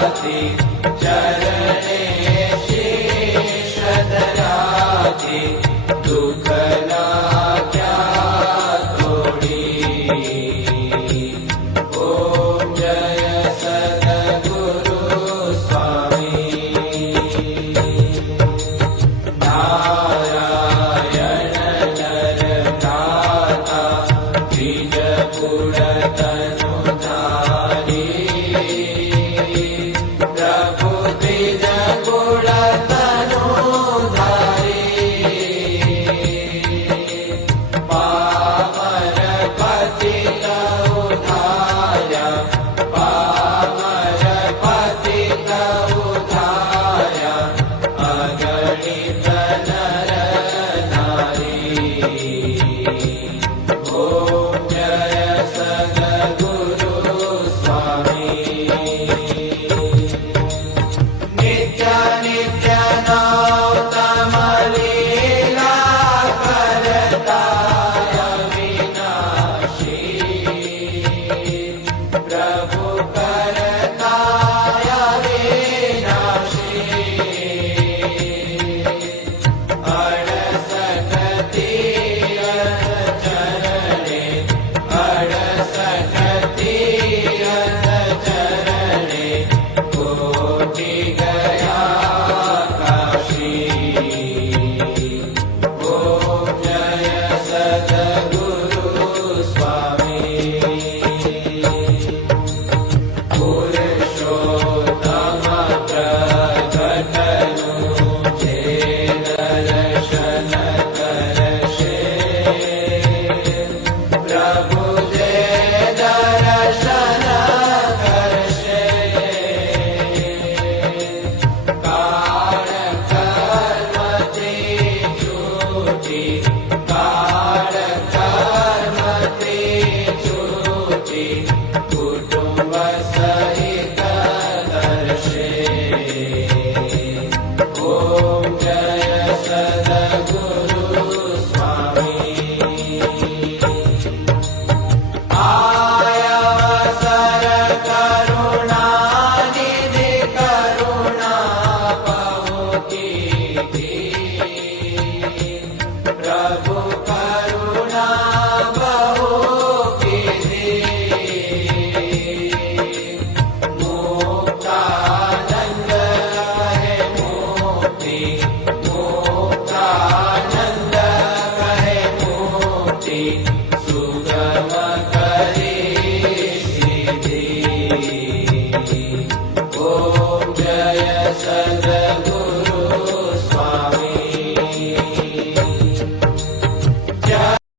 Parvati